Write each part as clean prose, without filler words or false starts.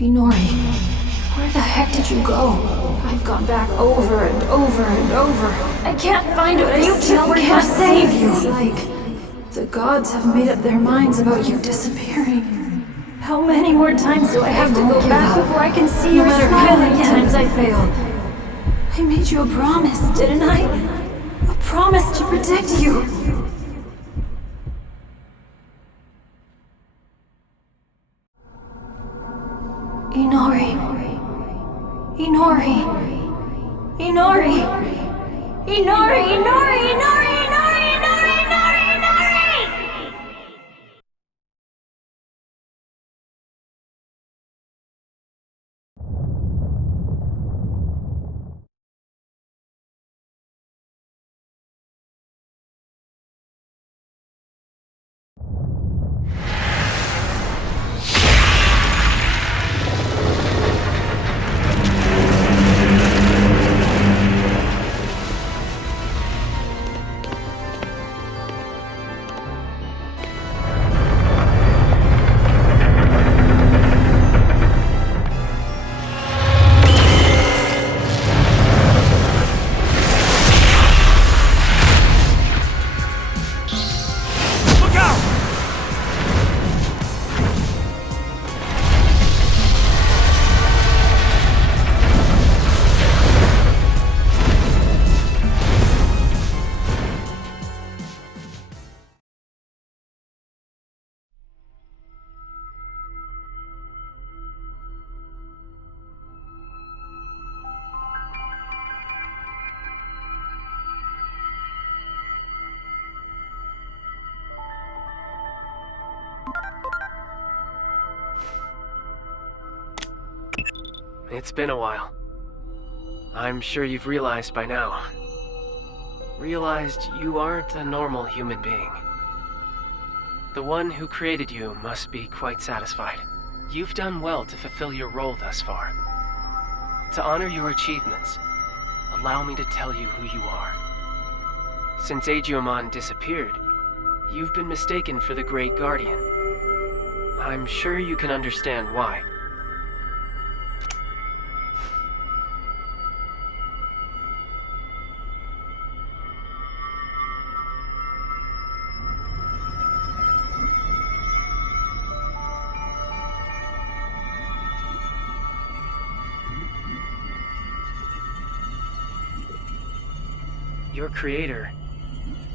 Inori, where the heck did you go? I've gone back over and over and over. I can't find a future where you save you. It's like the gods have made up their minds about you disappearing. How many more times do I have to go back before I can see your smile again? No matter how many times I fail. I made you a promise, didn't I? A promise to protect you. Inori. Inori. Inori. Inori, Inori, Inori, Inori, Inori, Inori, Inori! It's been a while. I'm sure you've realized by now. Realized you aren't a normal human being. The one who created you must be quite satisfied. You've done well to fulfill your role thus far. To honor your achievements, allow me to tell you who you are. Since Agiomon disappeared, you've been mistaken for the Great Guardian. I'm sure you can understand why. Your creator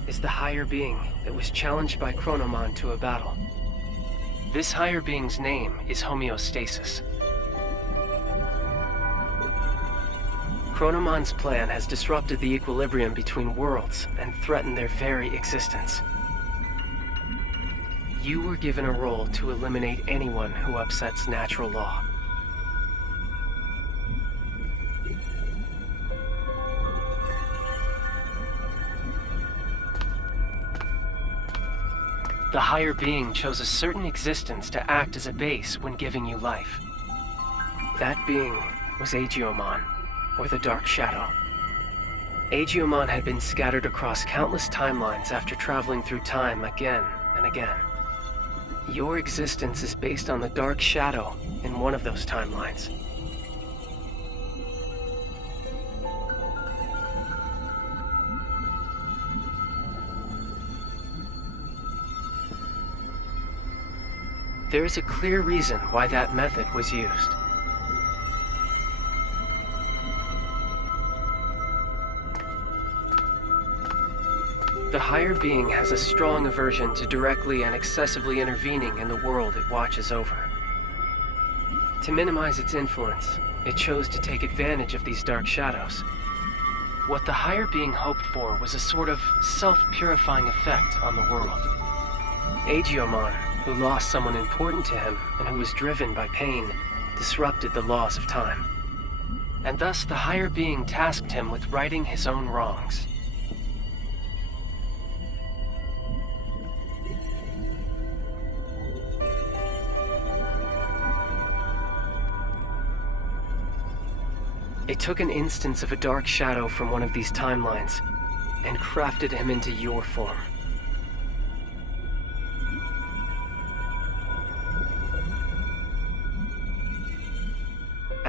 is the higher being that was challenged by Chronomon to a battle. This higher being's name is Homeostasis. Chronomon's plan has disrupted the equilibrium between worlds and threatened their very existence. You were given a role to eliminate anyone who upsets natural law. The higher being chose a certain existence to act as a base when giving you life. That being was Agiomon, or the Dark Shadow. Agiomon had been scattered across countless timelines after traveling through time again and again. Your existence is based on the Dark Shadow in one of those timelines. There is a clear reason why that method was used. The higher being has a strong aversion to directly and excessively intervening in the world it watches over. To minimize its influence, it chose to take advantage of these dark shadows. What the higher being hoped for was a sort of self-purifying effect on the world. Agiomon, who lost someone important to him and who was driven by pain, disrupted the laws of time. And thus the higher being tasked him with righting his own wrongs. It took an instance of a dark shadow from one of these timelines and crafted him into your form.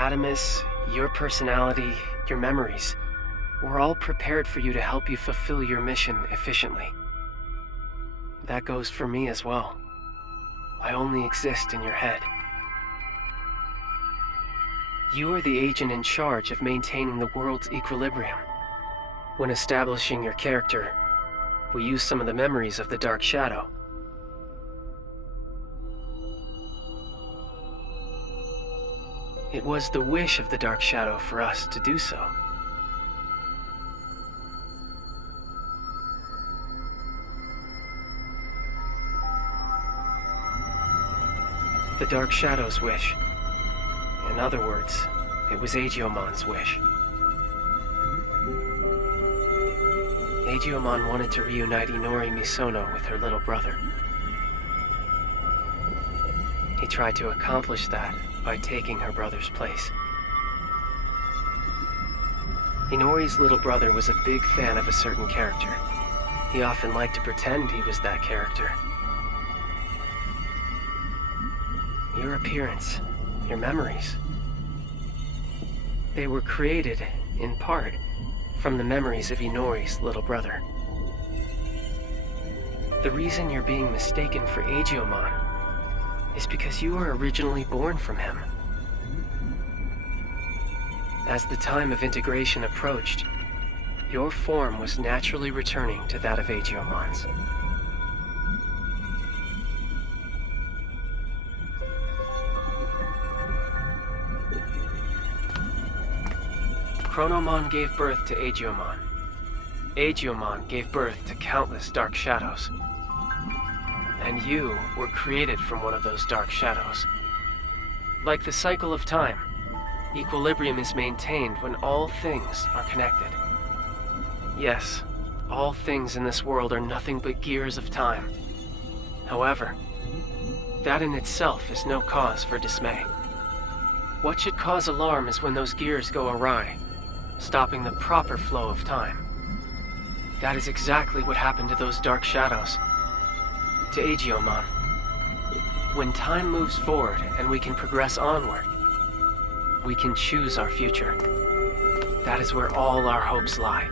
ADAMAS, your personality, your memories, were all prepared for you to help you fulfill your mission efficiently. That goes for me as well. I only exist in your head. You are the agent in charge of maintaining the world's equilibrium. When establishing your character, we use some of the memories of the Dark Shadow. It was the wish of the Dark Shadow for us to do so. The Dark Shadow's wish. In other words, it was Agiomon's wish. Agiomon wanted to reunite Inori Misono with her little brother. He tried to accomplish that by taking her brother's place. Inori's little brother was a big fan of a certain character. He often liked to pretend he was that character. Your appearance, your memories, they were created, in part, from the memories of Inori's little brother. The reason you're being mistaken for Agiomon is because you were originally born from him. As the time of integration approached, your form was naturally returning to that of Agiomon's. Chronomon gave birth to Agiomon. Agiomon gave birth to countless dark shadows. And you were created from one of those dark shadows. Like the cycle of time, equilibrium is maintained when all things are connected. Yes, all things in this world are nothing but gears of time. However, that in itself is no cause for dismay. What should cause alarm is when those gears go awry, stopping the proper flow of time. That is exactly what happened to those dark shadows. To Agiomon. When time moves forward and we can progress onward, we can choose our future. That is where all our hopes lie.